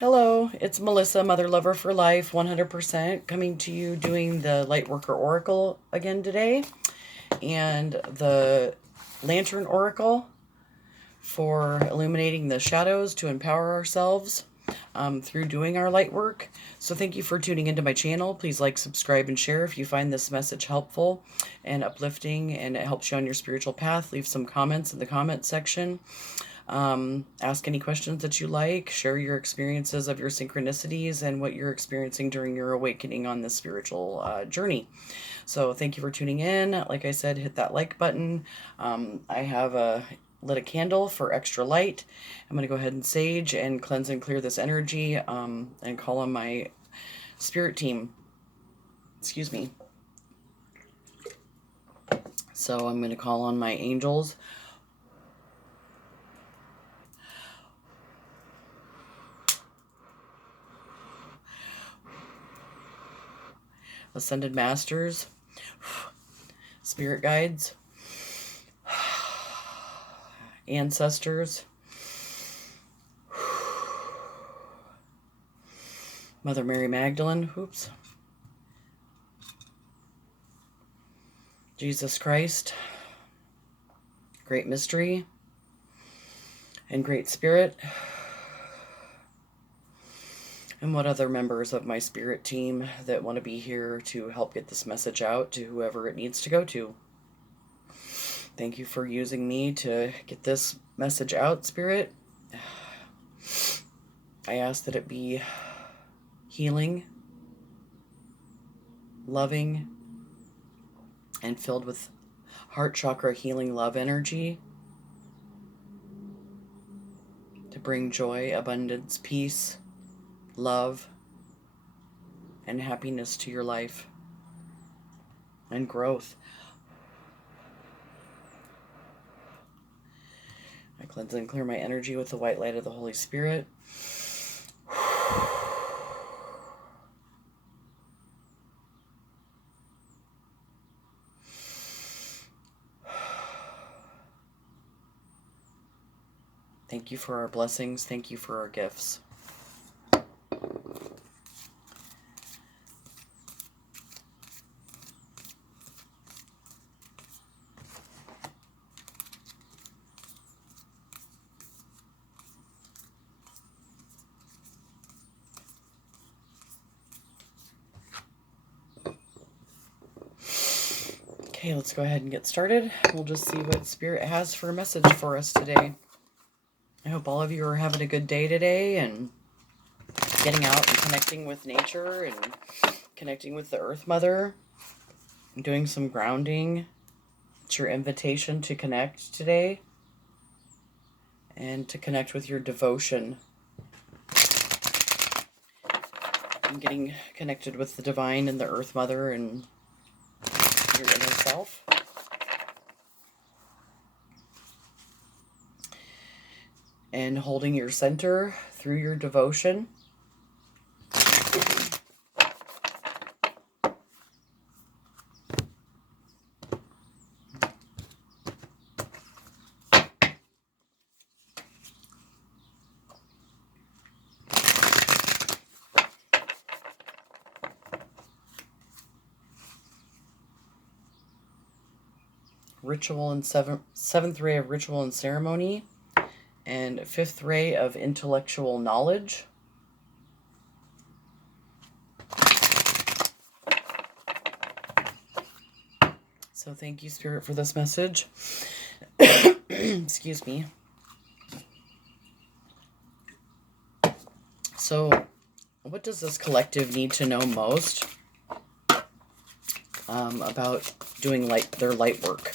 Hello, it's Melissa, Mother Lover for Life, 100%, coming to you doing the Lightworker Oracle again today, and the Lantern Oracle for illuminating the shadows to empower ourselves through doing our light work. So thank you for tuning into my channel. Please like, subscribe, and share if you find this message helpful and uplifting and it helps you on your spiritual path. Leave some comments in the comment section. Ask any questions that you like, share your experiences of your synchronicities and what you're experiencing during your awakening on this spiritual journey. So thank you for tuning in. Like I said, hit that like button. I have lit a candle for extra light. I'm going to go ahead and sage and cleanse and clear this energy and call on my spirit team. Excuse me. So I'm going to call on my angels. Ascended Masters, Spirit Guides, Ancestors, Mother Mary Magdalene, Jesus Christ, Great Mystery, and Great Spirit, and what other members of my spirit team that want to be here to help get this message out to whoever it needs to go to. Thank you for using me to get this message out, Spirit. I ask that it be healing, loving, and filled with heart chakra healing love energy to bring joy, abundance, peace, love, and happiness to your life and growth. I cleanse and clear my energy with the white light of the Holy Spirit. Thank you for our blessings. Thank you for our gifts. Okay, let's go ahead and get started. We'll just see what Spirit has for a message for us today. I hope all of you are having a good day today and getting out and connecting with nature and connecting with the Earth Mother and doing some grounding. It's your invitation to connect today and to connect with your devotion and getting connected with the divine and the Earth Mother and your inner self. And holding your center through your devotion. Ritual and seventh ray of ritual and ceremony, and fifth ray of intellectual knowledge. So thank you, Spirit, for this message. Excuse me. So, what does this collective need to know most about doing their light work?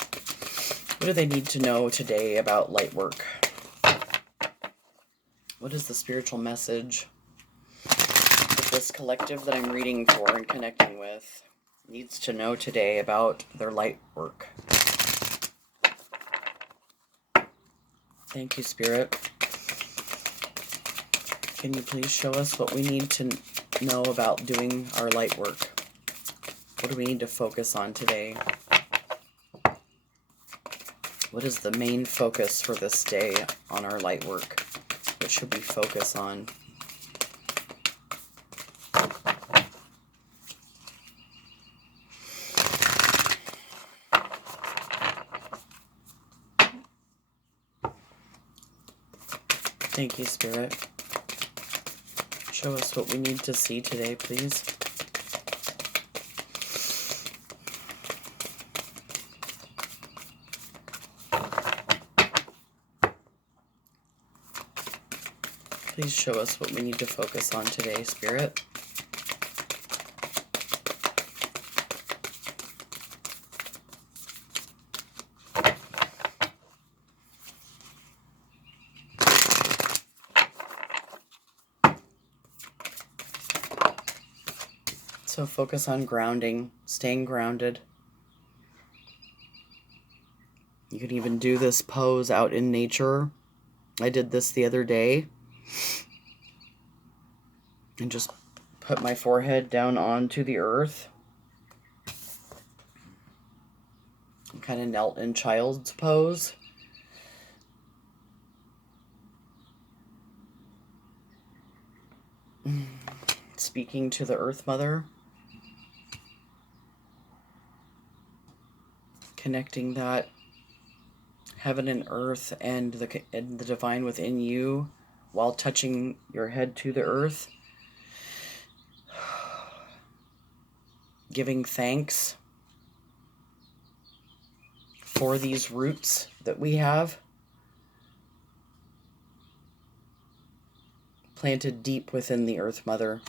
What do they need to know today about light work? What is the spiritual message that this collective that I'm reading for and connecting with needs to know today about their light work? Thank you, Spirit. Can you please show us what we need to know about doing our light work? What do we need to focus on today? What is the main focus for this day on our light work? What should we focus on? Thank you, Spirit. Show us what we need to see today, please. Please show us what we need to focus on today, Spirit. So focus on grounding, staying grounded. You can even do this pose out in nature. I did this the other day. And just put my forehead down onto the earth. I kind of knelt in child's pose. Speaking to the Earth Mother. Connecting that heaven and earth and the divine within you while touching your head to the earth. Giving thanks for these roots that we have planted deep within the Earth Mother.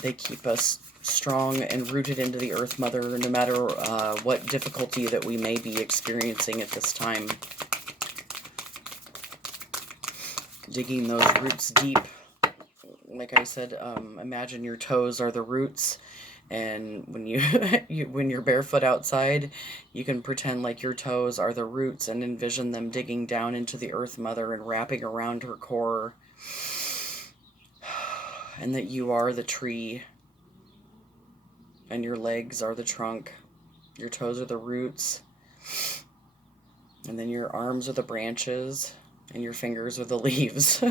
They keep us strong and rooted into the Earth Mother, no matter what difficulty that we may be experiencing at this time. Digging those roots deep. Like I said, imagine your toes are the roots, and when when you're barefoot outside, you can pretend like your toes are the roots and envision them digging down into the Earth Mother and wrapping around her core, and that you are the tree, and your legs are the trunk, your toes are the roots, and then your arms are the branches, and your fingers are the leaves.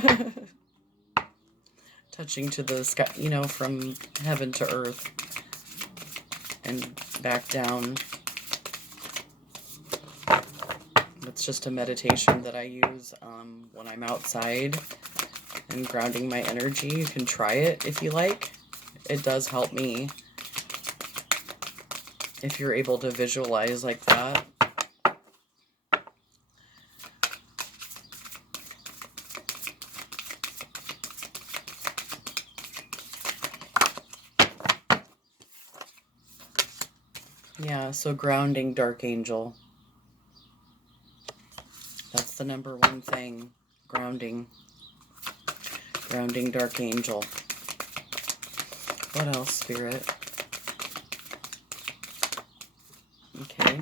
Touching to the sky, from heaven to earth and back down. It's just a meditation that I use when I'm outside and grounding my energy. You can try it if you like. It does help me. If you're able to visualize like that. Yeah, so grounding, Dark Angel. That's the number one thing. Grounding. Grounding, Dark Angel. What else, Spirit? Okay.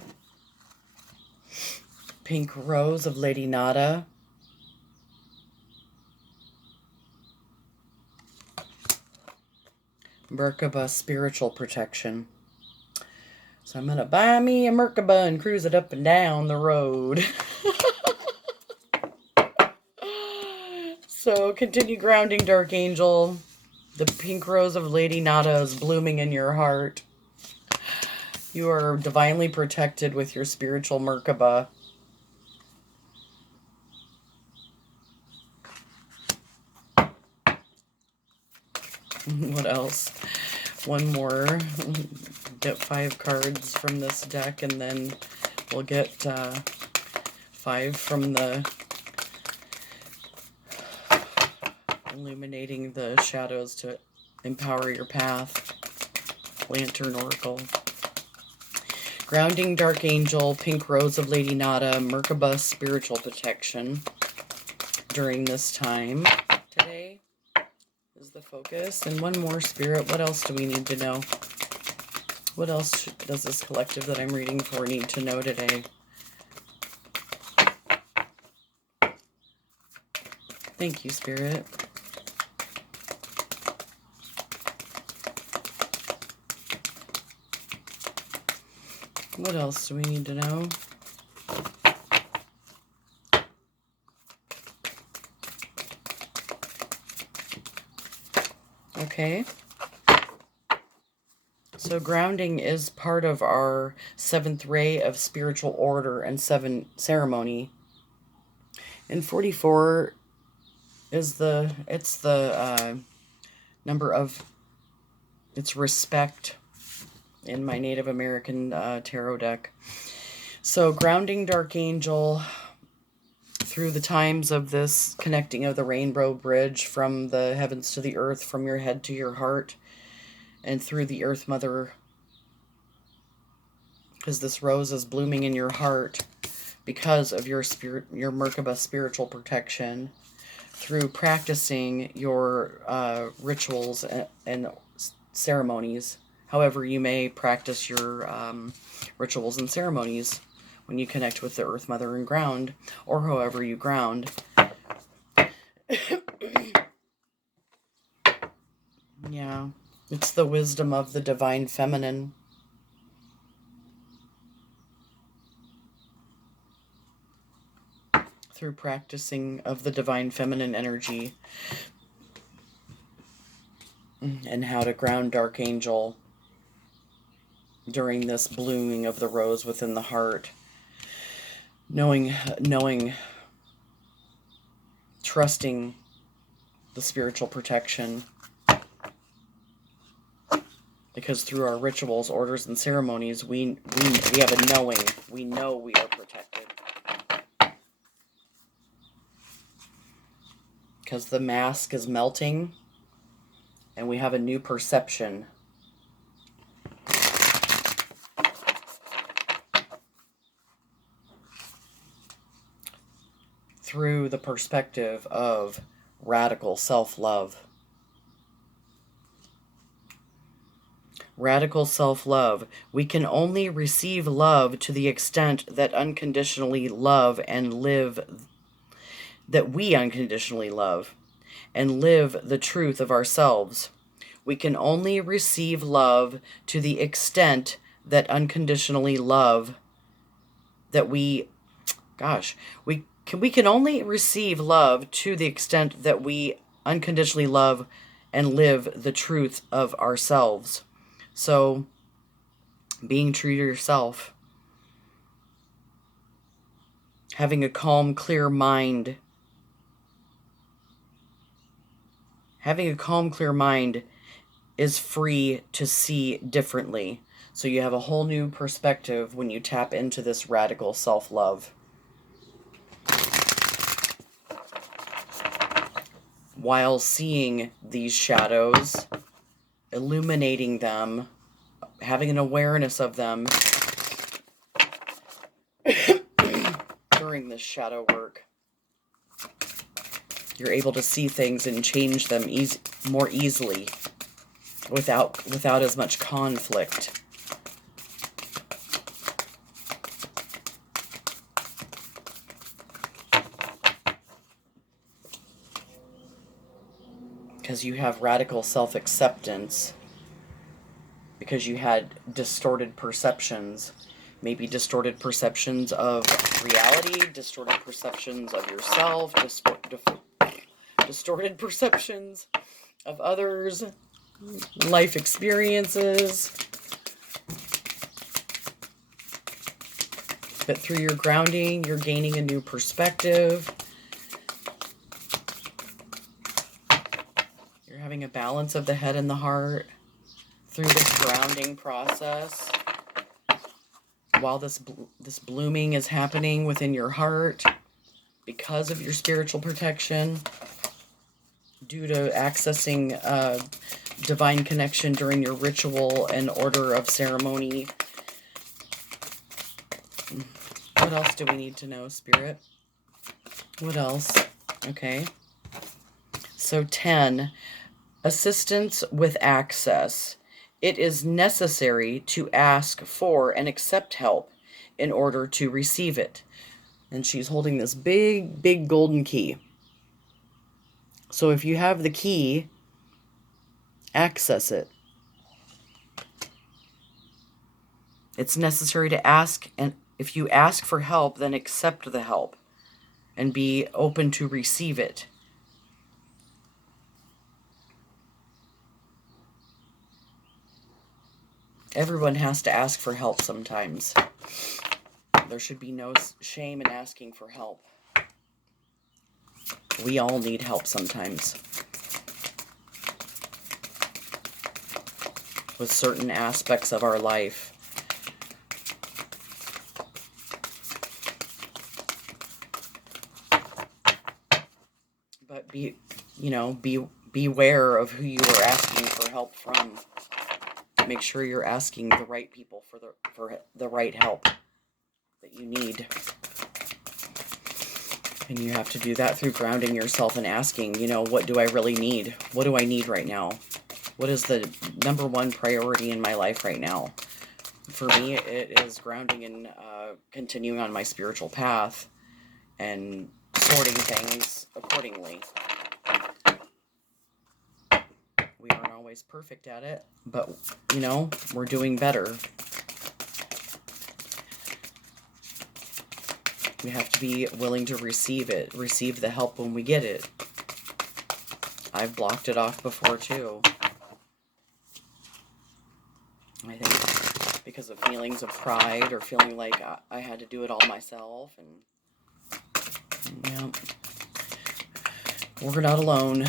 Pink Rose of Lady Nada. Merkaba Spiritual Protection. So I'm going to buy me a Merkaba and cruise it up and down the road. So continue grounding, Dark Angel. The pink rose of Lady Nada is blooming in your heart. You are divinely protected with your spiritual Merkaba. What else? One more. Get 5 cards from this deck, and then we'll get 5 from the Illuminating the Shadows to Empower Your Path. Lantern Oracle. Grounding, Dark Angel, Pink Rose of Lady Nada, Merkaba Spiritual Protection during this time. Today is the focus. And one more, Spirit. What else do we need to know? What else does this collective that I'm reading for need to know today? Thank you, Spirit. What else do we need to know? Okay. So So grounding is part of our seventh ray of spiritual order and seven ceremony. And 44 is the number of its respect in my Native American tarot deck. So grounding Dark Angel through the times of this connecting of the rainbow bridge from the heavens to the earth, from your head to your heart, and through the Earth Mother, because this rose is blooming in your heart because of your spirit, your Merkaba spiritual protection, through practicing your rituals and ceremonies, however you may practice your rituals and ceremonies when you connect with the Earth Mother and ground, or however you ground. Yeah, it's the wisdom of the divine feminine. Through practicing of the divine feminine energy and how to ground Dark Angel during this blooming of the rose within the heart. Knowing, trusting the spiritual protection. Because through our rituals, orders, and ceremonies, we have a knowing. We know we are protected. Because the mask is melting, and we have a new perception. Through the perspective of radical self-love. Radical self-love. We can only receive love to the extent that unconditionally love and live, that we unconditionally love and live the truth of ourselves. We can only receive love to the extent that unconditionally love, that we can only receive love to the extent that we unconditionally love and live the truth of ourselves. So, being true to yourself, having a calm, clear mind. Having a calm, clear mind is free to see differently. So you have a whole new perspective when you tap into this radical self-love. While seeing these shadows, illuminating them, having an awareness of them during this shadow work, you're able to see things and change them more easily without as much conflict. Because you have radical self-acceptance, because you had distorted perceptions, maybe distorted perceptions of reality, distorted perceptions of yourself, distorted perceptions of others, life experiences. But through your grounding, you're gaining a new perspective. You're having a balance of the head and the heart through this grounding process. While this blooming is happening within your heart, because of your spiritual protection, due to accessing divine connection during your ritual and order of ceremony. What else do we need to know, Spirit? What else? Okay. So 10, assistance with access. It is necessary to ask for and accept help in order to receive it. And she's holding this big, big golden key. So if you have the key, access it. It's necessary to ask, and if you ask for help, then accept the help and be open to receive it. Everyone has to ask for help sometimes. There should be no shame in asking for help. We all need help sometimes with certain aspects of our life. But beware of who you are asking for help from. Make sure you're asking the right people for the right help that you need. And you have to do that through grounding yourself and asking, what do I really need? What do I need right now? What is the number one priority in my life right now? For me, it is grounding and continuing on my spiritual path and sorting things accordingly. We aren't always perfect at it, but, we're doing better. We have to be willing to receive the help when we get it. I've blocked it off before too. I think because of feelings of pride or feeling like I had to do it all myself. And we're not alone.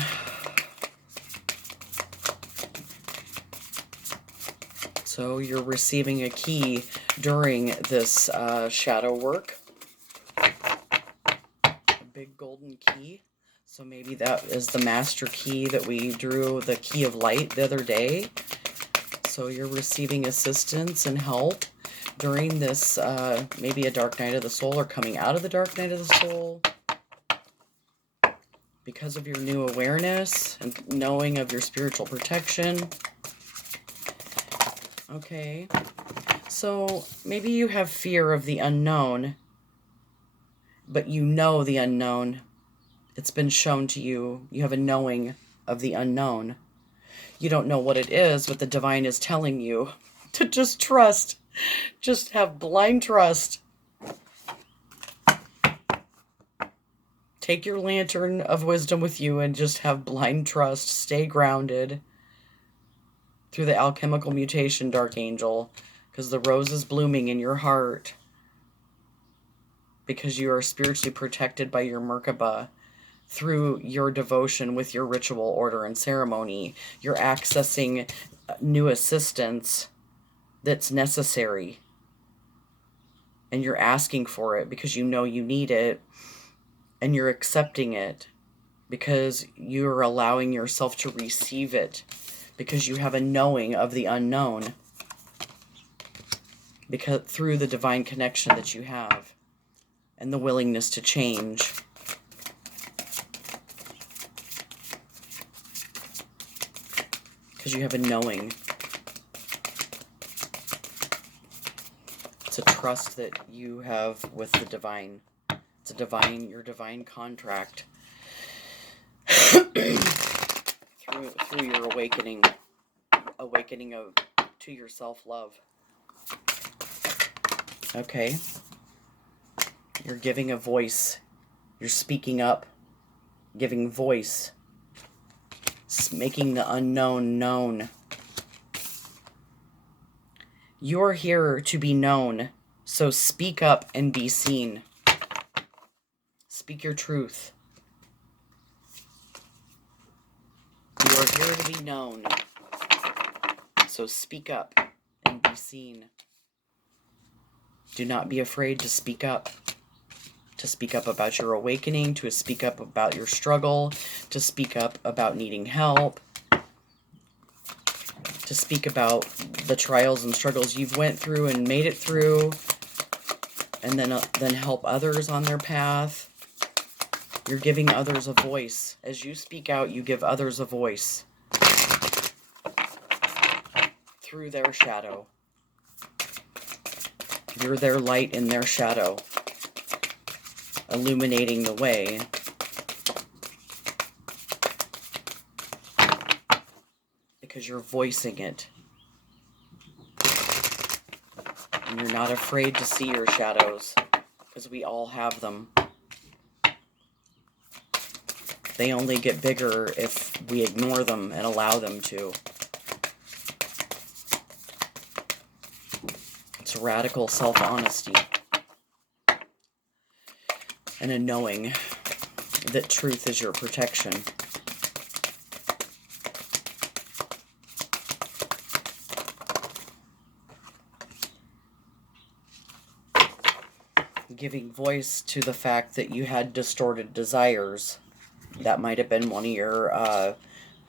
So you're receiving a key during this shadow work. Big golden key. So maybe that is the master key that we drew, the key of light, the other day. So you're receiving assistance and help during this maybe a dark night of the soul or coming out of the dark night of the soul because of your new awareness and knowing of your spiritual protection. Okay, so maybe you have fear of the unknown, but you know the unknown. It's been shown to you. You have a knowing of the unknown. You don't know what it is, but the divine is telling you to just trust. Just have blind trust. Take your lantern of wisdom with you and just have blind trust. Stay grounded through the alchemical mutation, Dark Angel, because the rose is blooming in your heart. Because you are spiritually protected by your Merkaba through your devotion with your ritual order and ceremony. You're accessing new assistance that's necessary. And you're asking for it because you know you need it. And you're accepting it because you're allowing yourself to receive it. Because you have a knowing of the unknown. Because through the divine connection that you have. And the willingness to change. Because you have a knowing. It's a trust that you have with the divine. It's your divine contract. through your awakening to your self-love. Okay. You're giving a voice. You're speaking up. Giving voice. Making the unknown known. You're here to be known. So speak up and be seen. Speak your truth. You are here to be known. So speak up and be seen. Do not be afraid to speak up. To speak up about your awakening, to speak up about your struggle, to speak up about needing help, to speak about the trials and struggles you've went through and made it through, and then help others on their path. You're giving others a voice. As you speak out, you give others a voice through their shadow. You're their light in their shadow, illuminating the way. Because you're voicing it. And you're not afraid to see your shadows, because we all have them. They only get bigger if we ignore them and allow them to. this radical self-honesty and a knowing that truth is your protection. Giving voice to the fact that you had distorted desires. That might have been one of your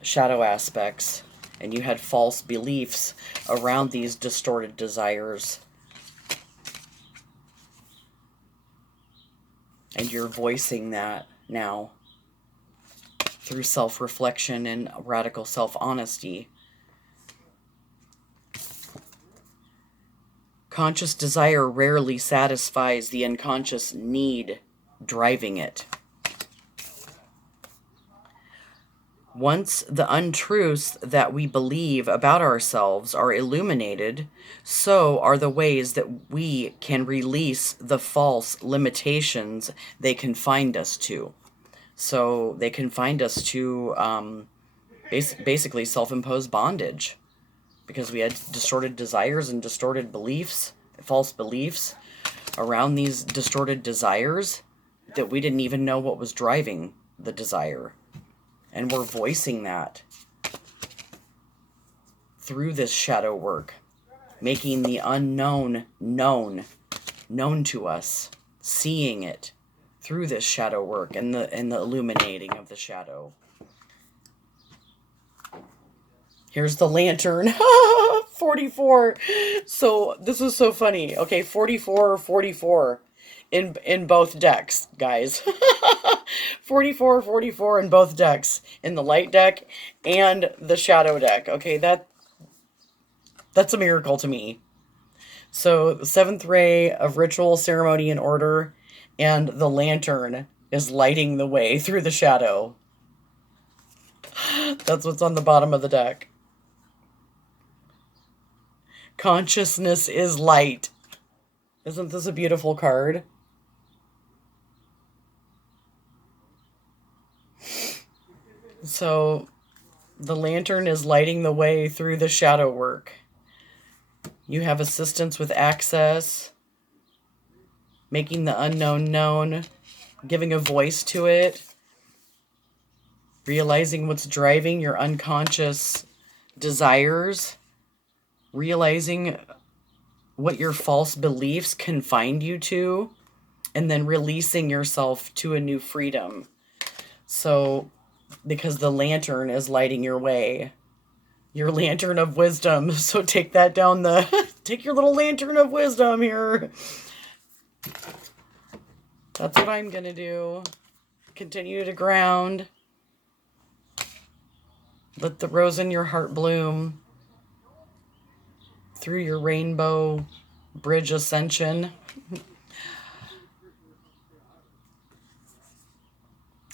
shadow aspects, and you had false beliefs around these distorted desires. And you're voicing that now through self-reflection and radical self-honesty. Conscious desire rarely satisfies the unconscious need driving it. Once the untruths that we believe about ourselves are illuminated, so are the ways that we can release the false limitations they confined us to. So they confined us to basically self-imposed bondage, because we had distorted desires and distorted beliefs, false beliefs around these distorted desires that we didn't even know what was driving the desire. And we're voicing that through this shadow work, making the unknown known to us, seeing it through this shadow work and the illuminating of the shadow. Here's the lantern. 44. So this is so funny. Okay, 44 or 44 in both decks, guys. 44 in both decks. In the light deck and the shadow deck. Okay, that's a miracle to me. So the 7th ray of ritual, ceremony, and order, and the lantern is lighting the way through the shadow. That's what's on the bottom of the deck. Consciousness is light. Isn't this a beautiful card? So the lantern is lighting the way through the shadow work. You have assistance with access, making the unknown known, giving a voice to it, realizing what's driving your unconscious desires, realizing what your false beliefs confined you to, and then releasing yourself to a new freedom. So, because the lantern is lighting your way, your lantern of wisdom. So take that down take your little lantern of wisdom here. That's what I'm going to do. Continue to ground. Let the rose in your heart bloom through your rainbow bridge ascension.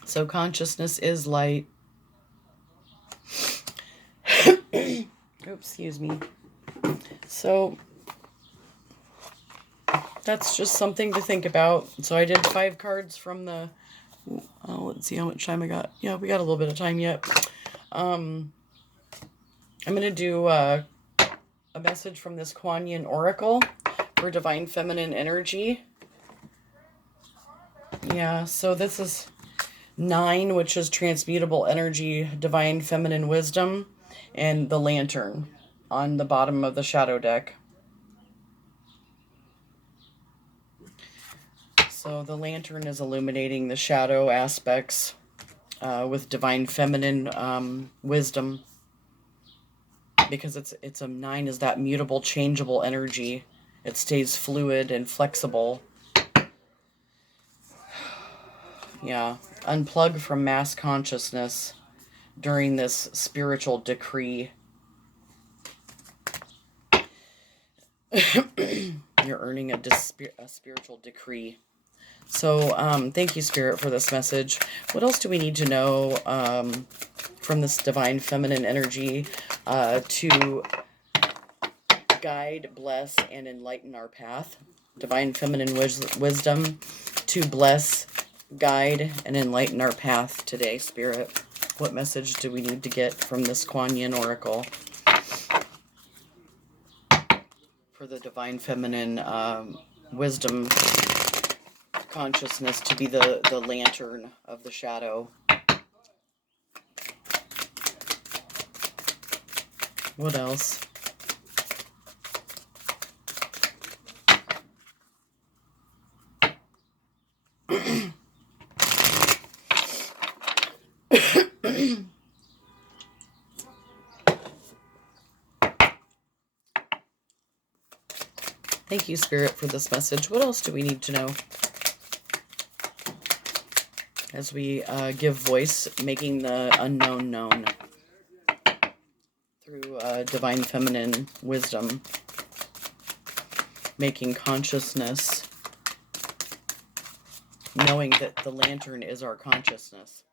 So consciousness is light. Oops, excuse me. So that's just something to think about. So I did 5 cards from the... let's see how much time I got. Yeah, we got a little bit of time yet. I'm going to do a message from this Kuan Yin Oracle for Divine Feminine Energy. Yeah, so this is 9, which is Transmutable Energy, Divine Feminine Wisdom, and the Lantern on the bottom of the shadow deck. So the lantern is illuminating the shadow aspects with Divine Feminine Wisdom, because it's a 9 is that mutable, changeable energy. It stays fluid and flexible. Yeah, unplug from mass consciousness during this spiritual decree. You're earning a spiritual decree. So, thank you, Spirit, for this message. What else do we need to know from this Divine Feminine Energy to guide, bless, and enlighten our path? Divine Feminine Wisdom to bless, guide, and enlighten our path today, Spirit. What message do we need to get from this Kuan Yin Oracle for the divine feminine wisdom consciousness to be the lantern of the shadow. What else? Thank you, Spirit, for this message. What else do we need to know? As we give voice, making the unknown known through divine feminine wisdom, making consciousness, knowing that the lantern is our consciousness.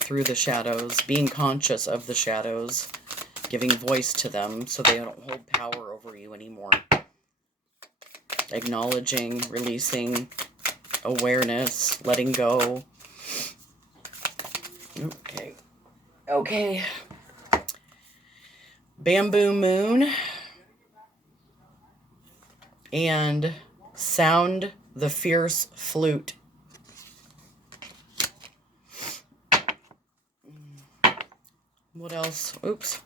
Through the shadows, being conscious of the shadows, giving voice to them so they don't hold power over you anymore. Acknowledging, releasing, awareness, letting go. Okay. Bamboo Moon and Sound the Fierce Flute. What else? Oops.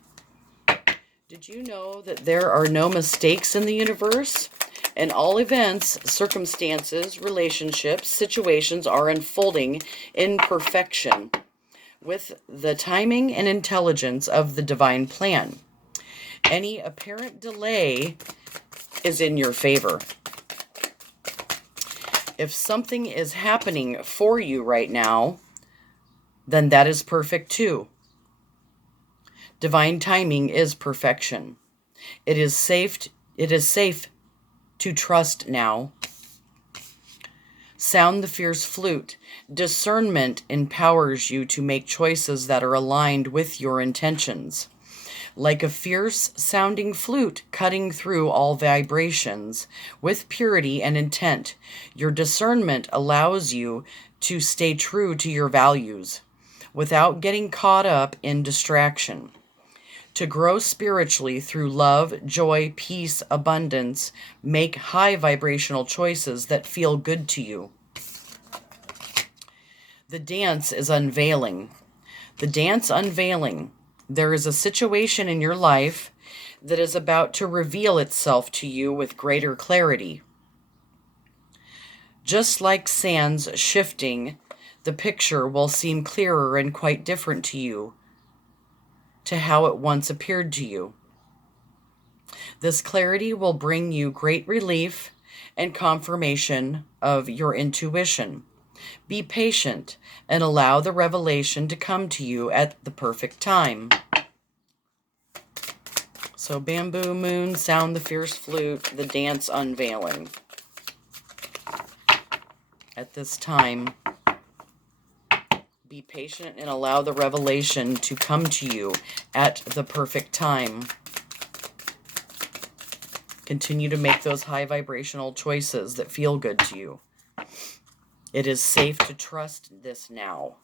Did you know that there are no mistakes in the universe? And all events, circumstances, relationships, situations are unfolding in perfection with the timing and intelligence of the divine plan. Any apparent delay is in your favor. If something is happening for you right now, then that is perfect too. Divine timing is perfection. It is safe to trust now. Sound the fierce flute. Discernment empowers you to make choices that are aligned with your intentions. Like a fierce sounding flute cutting through all vibrations with purity and intent, your discernment allows you to stay true to your values without getting caught up in distraction. To grow spiritually through love, joy, peace, abundance, make high vibrational choices that feel good to you. The dance is unveiling. The dance unveiling. There is a situation in your life that is about to reveal itself to you with greater clarity. Just like sands shifting, the picture will seem clearer and quite different to you, to how it once appeared to you. This clarity will bring you great relief and confirmation of your intuition. Be patient and allow the revelation to come to you at the perfect time. So Bamboo Moon, Sound the Fierce Flute, the dance unveiling. At this time, be patient and allow the revelation to come to you at the perfect time. Continue to make those high vibrational choices that feel good to you. It is safe to trust this now.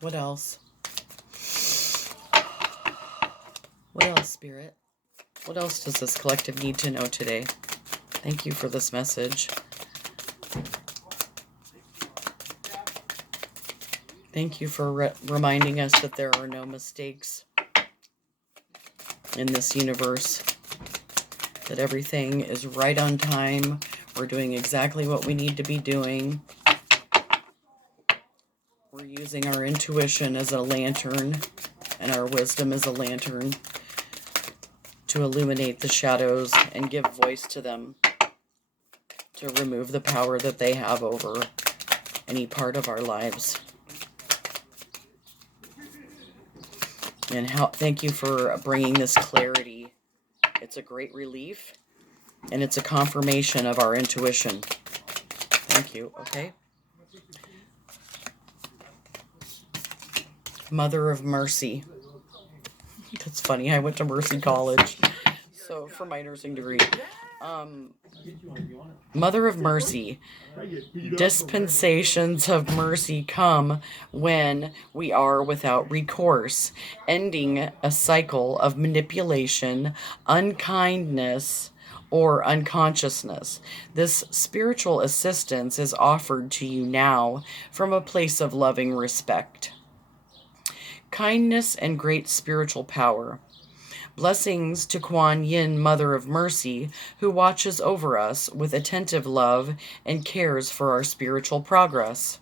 What else? What else, Spirit? What else does this collective need to know today? Thank you for this message. Thank you for reminding us that there are no mistakes in this universe, that everything is right on time. We're doing exactly what we need to be doing. We're using our intuition as a lantern and our wisdom as a lantern to illuminate the shadows and give voice to them, to remove the power that they have over any part of our lives. And thank you for bringing this clarity. It's a great relief, and it's a confirmation of our intuition. Thank you. Okay. Mother of Mercy. That's funny. I went to Mercy College, so for my nursing degree. Mother of Mercy. Dispensations of mercy come when we are without recourse, ending a cycle of manipulation, unkindness, or unconsciousness. This spiritual assistance is offered to you now from a place of loving respect. Kindness and great spiritual power. Blessings to Kuan Yin, Mother of Mercy, who watches over us with attentive love and cares for our spiritual progress.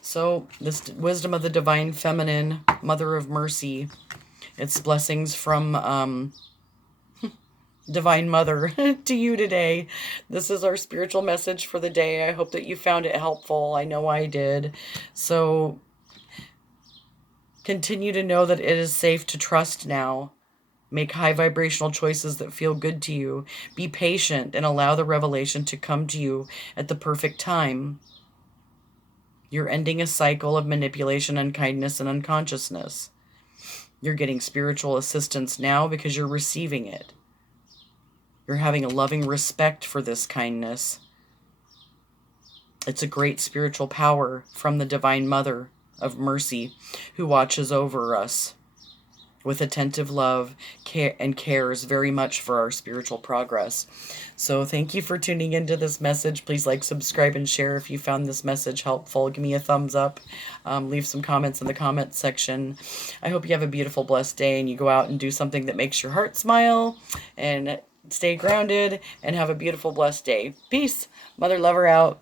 So, this wisdom of the Divine Feminine, Mother of Mercy, it's blessings from Divine Mother to you today. This is our spiritual message for the day. I hope that you found it helpful. I know I did. So, continue to know that it is safe to trust now. Make high vibrational choices that feel good to you. Be patient and allow the revelation to come to you at the perfect time. You're ending a cycle of manipulation, unkindness, and unconsciousness. You're getting spiritual assistance now because you're receiving it. You're having a loving respect for this kindness. It's a great spiritual power from the Divine Mother of Mercy who watches over us with attentive love and cares very much for our spiritual progress. So thank you for tuning into this message. Please like, subscribe, and share if you found this message helpful. Give me a thumbs up. Leave some comments in the comments section. I hope you have a beautiful, blessed day and you go out and do something that makes your heart smile and stay grounded and have a beautiful, blessed day. Peace. Mother Lover out.